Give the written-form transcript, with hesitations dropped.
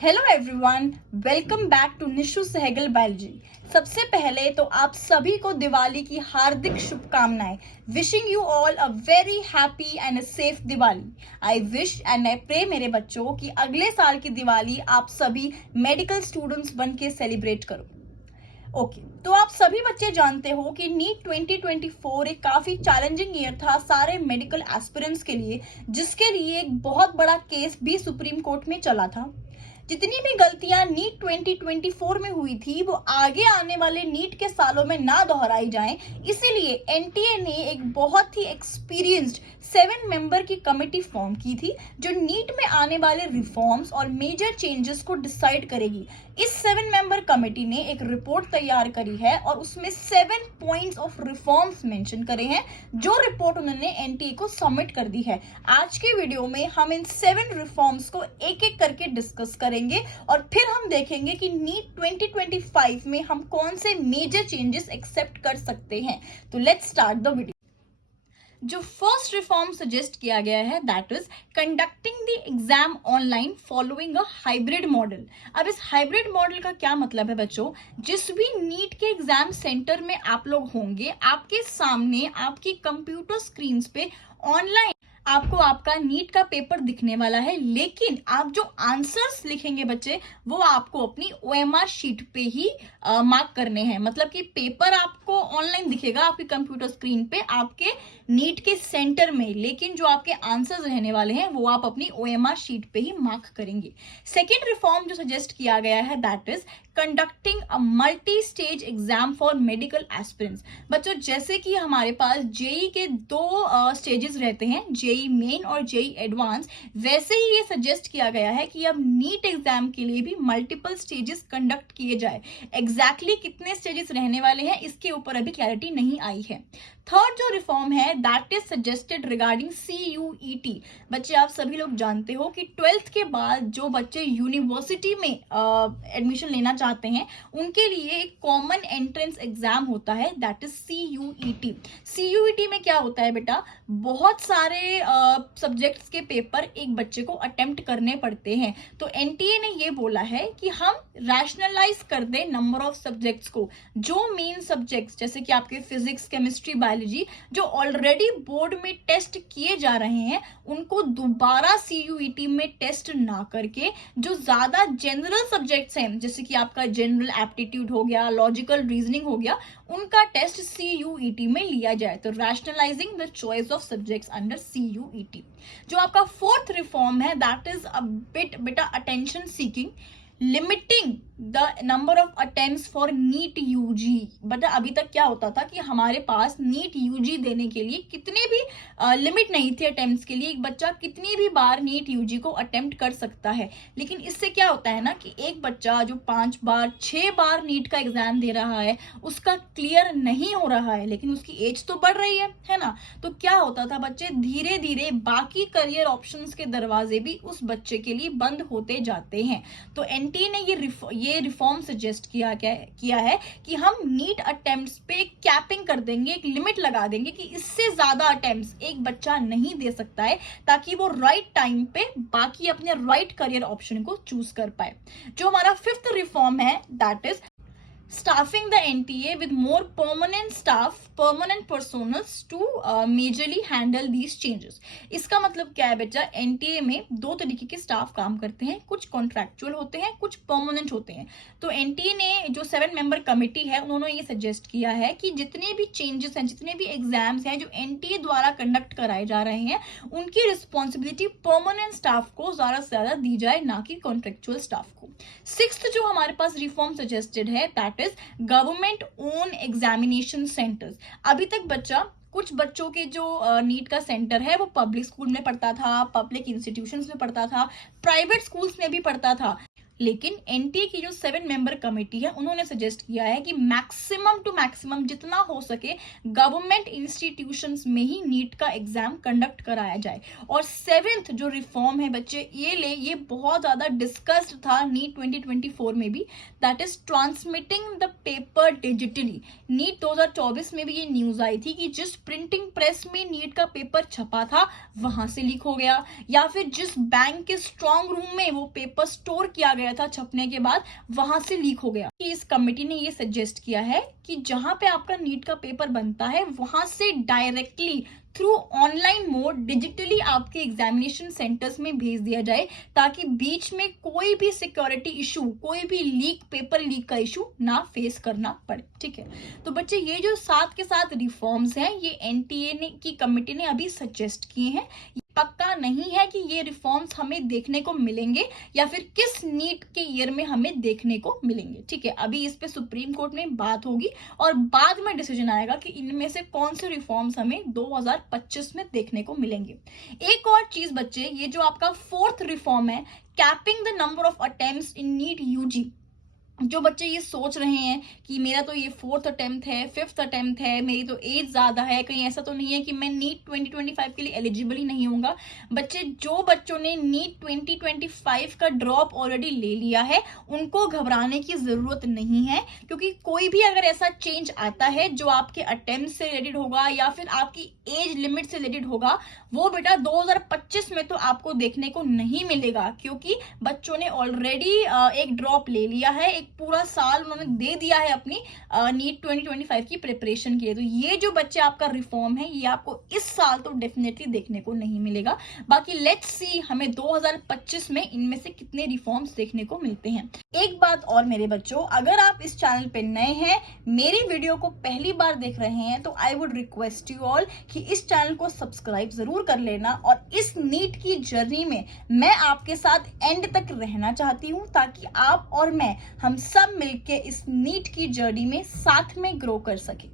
Hello everyone, welcome back to Nishu Sehgal biology. सबसे पहले तो आप सभी को दिवाली की हार्दिक शुभकामनाएं। Wishing you all a very happy and safe Diwali. I wish and I pray मेरे बच्चों कि अगले साल की दिवाली आप सभी मेडिकल स्टूडेंट्स बन के सेलिब्रेट करो। ओके, तो आप सभी बच्चे जानते हो कि नीट 2024 एक काफी चैलेंजिंग ईयर था सारे मेडिकल एस्पिरेंट्स के लिए, जिसके लिए एक बहुत बड़ा केस भी सुप्रीम कोर्ट में चला था। जितनी भी गलतियां नीट 2024 में हुई थी वो आगे आने वाले नीट के सालों में ना दोहराई जाएं, इसीलिए एनटीए ने एक बहुत ही एक्सपीरियंस्ड 7 मेंबर की कमेटी फॉर्म की थी जो नीट में आने वाले रिफॉर्म्स और मेजर चेंजेस को डिसाइड करेगी। इस 7 मेंबर कमेटी ने एक रिपोर्ट तैयार करी है और उसमें 7 पॉइंट्स ऑफ रिफॉर्म्स मेंशन करे हैं, जो रिपोर्ट उन्होंने एनटीए को सबमिट कर दी है। आज के वीडियो में हम इन 7 रिफॉर्म्स को एक एक करके डिस्कस करेंगे और फिर हम देखेंगे कि नीट 2025 में हम कौन से मेजर चेंजेस एक्सेप्ट कर सकते हैं। तो लेट्स स्टार्ट द वीडियो। जो फर्स्ट रिफॉर्म सजेस्ट किया गया है that is conducting the exam online following a hybrid model. अब इस हाइब्रिड मॉडल का क्या मतलब है बच्चों? जिस भी नीट के एग्जाम सेंटर में आप लोग होंगे, आपके सामने आपकी कंप्यूटर स्क्रीन पे ऑनलाइन आपको आपका नीट का पेपर दिखने वाला है, लेकिन आप जो आंसर्स लिखेंगे बच्चे वो आपको अपनी ओएमआर शीट पे ही मार्क करने हैं। मतलब कि पेपर आपको ऑनलाइन दिखेगा आपकी कंप्यूटर स्क्रीन पे आपके नीट के सेंटर में, लेकिन जो आपके आंसर्स रहने वाले हैं वो आप अपनी ओएमआर शीट पे ही मार्क करेंगे। सेकेंड रिफॉर्म जो सजेस्ट किया गया है that is conducting a multi stage exam for medical aspirants. बच्चों, जैसे कि हमारे पास जेई के 2 स्टेजेस रहते हैं, जेई मेन और जेई एडवांस, वैसे ही ये सजेस्ट किया गया है कि अब नीट एग्जाम के लिए भी मल्टीपल स्टेजेस कंडक्ट किए जाए। एग्जैक्टली कितने स्टेजेस रहने वाले हैं इसके ऊपर अभी क्लैरिटी नहीं आई है। थर्ड जो रिफॉर्म है that is suggested regarding CUET। बच्चे, आप सभी लोग जानते हो कि 12th के बाद जो बच्चे यूनिवर्सिटी में एडमिशन लेना चाहते हैं उनके लिए एक कॉमन एंट्रेंस एग्जाम होता है दैट इज CUET। CUET में क्या होता है बेटा? बहुत सारे सब्जेक्ट्स के पेपर एक बच्चे को अटेम्प्ट करने पड़ते हैं। तो एनटीए ने ये बोला है कि हम रैशनलाइज कर दे नंबर ऑफ सब्जेक्ट्स को। जो मेन सब्जेक्ट्स जैसे कि आपके फिजिक्स, केमिस्ट्री, बायोलॉजी जो ऑलरेडी बोर्ड में टेस्ट किए जा रहे हैं उनको दोबारा CUET में टेस्ट ना करके जो ज्यादा जनरल सब्जेक्ट्स हैं जैसे कि आपका जनरल एप्टीट्यूड हो गया, लॉजिकल रीजनिंग हो गया, उनका टेस्ट CUET में लिया जाए। तो rationalising the choice of subjects under CUET। जो आपका फोर्थ रिफॉर्म है दैट इज अ बिट बेटा attention seeking, limiting the number of attempts for NEET UG. But अभी तक क्या होता था कि हमारे पास नीट यूजी देने के लिए कितने भी लिमिट नहीं थे अटेम्प्ट्स के लिए, एक बच्चा कितनी भी बार नीट यूजी को अटेम्प्ट कर सकता है। लेकिन इससे क्या होता है ना कि एक बच्चा जो 5 बार 6 बार नीट का एग्जाम दे रहा है उसका क्लियर नहीं हो रहा है, लेकिन उसकी एज तो बढ़ रही है ना। तो क्या होता था बच्चे, धीरे धीरे बाकी करियर ऑप्शंस के दरवाजे भी उस बच्चे के लिए बंद होते जाते हैं। तो एनटीए ने ये रिफॉर्म सजेस्ट किया है कि हम नीट अटेम्प्ट्स पे कैपिंग कर देंगे, एक लिमिट लगा देंगे कि इससे ज्यादा अटेम्प्ट्स एक बच्चा नहीं दे सकता है, ताकि वो राइट टाइम पे बाकी अपने राइट करियर ऑप्शन को चूज कर पाए। जो हमारा फिफ्थ रिफॉर्म है that is staffing the NTA with more permanent personals to majorly handle these changes। इसका मतलब क्या है बेटा? एनटीए में 2 तरीके के स्टाफ काम करते हैं, कुछ कॉन्ट्रैक्चुअल होते हैं, कुछ परमानेंट होते हैं। तो एनटीए ने जो 7 मेंबर कमेटी है उन्होंने ये सजेस्ट किया है कि जितने भी चेंजेस हैं, जितने भी एग्जाम्स हैं जो एनटीए द्वारा कंडक्ट कराए जा रहे हैं उनकी रिस्पॉन्सिबिलिटी परमानेंट स्टाफ को ज्यादा से ज्यादा दी जाए, ना कि कॉन्ट्रैक्चुअल स्टाफ को। सिक्स्थ जो हमारे पास रिफॉर्म सजेस्टेड है that is government own examination centres. अभी तक कुछ बच्चों के जो नीट का सेंटर है वो पब्लिक स्कूल में पढ़ता था, पब्लिक इंस्टीट्यूशंस में पढ़ता था, प्राइवेट स्कूल्स में भी पढ़ता था। लेकिन एनटीए की जो 7 मेंबर कमेटी है उन्होंने सजेस्ट किया है कि मैक्सिमम टू मैक्सिमम जितना हो सके गवर्नमेंट इंस्टीट्यूशंस में ही नीट का एग्जाम कंडक्ट कराया जाए। और 7th जो रिफॉर्म है बच्चे, ये बहुत ज्यादा डिस्कस्ड था नीट 2024 में भी, that is transmitting the paper digitally. NEET 2024 में भी ये न्यूज आई थी कि जिस प्रिंटिंग प्रेस में नीट का पेपर छपा था वहां से लीक हो गया, या फिर जिस बैंक के स्ट्रॉन्ग रूम में वो पेपर स्टोर किया गया गया था छपने के बाद, वहां से लीक हो गया। इस कमेटी ने ये सजेस्ट किया है कि जहां पे आपका नीट का पेपर बनता है वहां से directly through online mode digitally आपके एग्जामिनेशन सेंटर्स में भेज दिया जाए, ताकि बीच में कोई भी सिक्योरिटी इशू, कोई भी लीक, पेपर लीक का इशू ना फेस करना पड़े। ठीक है, तो बच्चे ये जो साथ के साथ रिफॉर्म्स हैं ये एनटीए की कमेटी ने अभी सजेस्ट किए हैं। पक्का नहीं है कि ये रिफॉर्म्स हमें देखने को मिलेंगे या फिर किस नीट के ईयर में हमें देखने को मिलेंगे। ठीक है, अभी इस पे सुप्रीम कोर्ट में बात होगी और बाद में डिसीजन आएगा कि इनमें से कौन से रिफॉर्म्स हमें 2025 में देखने को मिलेंगे। एक और चीज बच्चे, ये जो आपका 4th रिफॉर्म है, capping the number of attempts in NEET UG, जो बच्चे ये सोच रहे हैं कि मेरा तो ये 4th अटेम्प्ट है, 5th अटेम्प्ट है, मेरी तो एज ज्यादा है, कहीं ऐसा तो नहीं है कि मैं नीट 2025 के लिए एलिजिबल ही नहीं होऊंगा। बच्चे, जो बच्चों ने नीट 2025 का ड्रॉप ऑलरेडी ले लिया है उनको घबराने की जरूरत नहीं है, क्योंकि कोई भी अगर ऐसा चेंज आता है जो आपके अटेम्प्ट से रिलेटेड होगा या फिर आपकी एज लिमिट से रिलेटेड होगा, वो बेटा 2025 में तो आपको देखने को नहीं मिलेगा, क्योंकि बच्चों ने ऑलरेडी एक ड्रॉप ले लिया है, एक पूरा साल उन्होंने दे दिया है अपनी नीट 2025 की प्रिपरेशन के लिए। तो ये जो बच्चे आपका रिफॉर्म है ये आपको इस साल तो डेफिनेटली देखने को नहीं मिलेगा। बाकी लेट्स सी हमें 2025 में इनमें से कितने रिफॉर्म्स देखने को मिलते हैं। एक बात और मेरे बच्चों, अगर आप इस चैनल पे नए हैं, मेरी वीडियो को पहली बार देख रहे हैं, तो I would request you all कि इस चैनल को सब्सक्राइब जरूर कर लेना। और इस नीट की जर्नी में मैं आपके साथ एंड तक रहना चाहती हूँ, ताकि आप और मैं, हम सब मिलके इस नीट की जर्नी में साथ में ग्रो कर सके।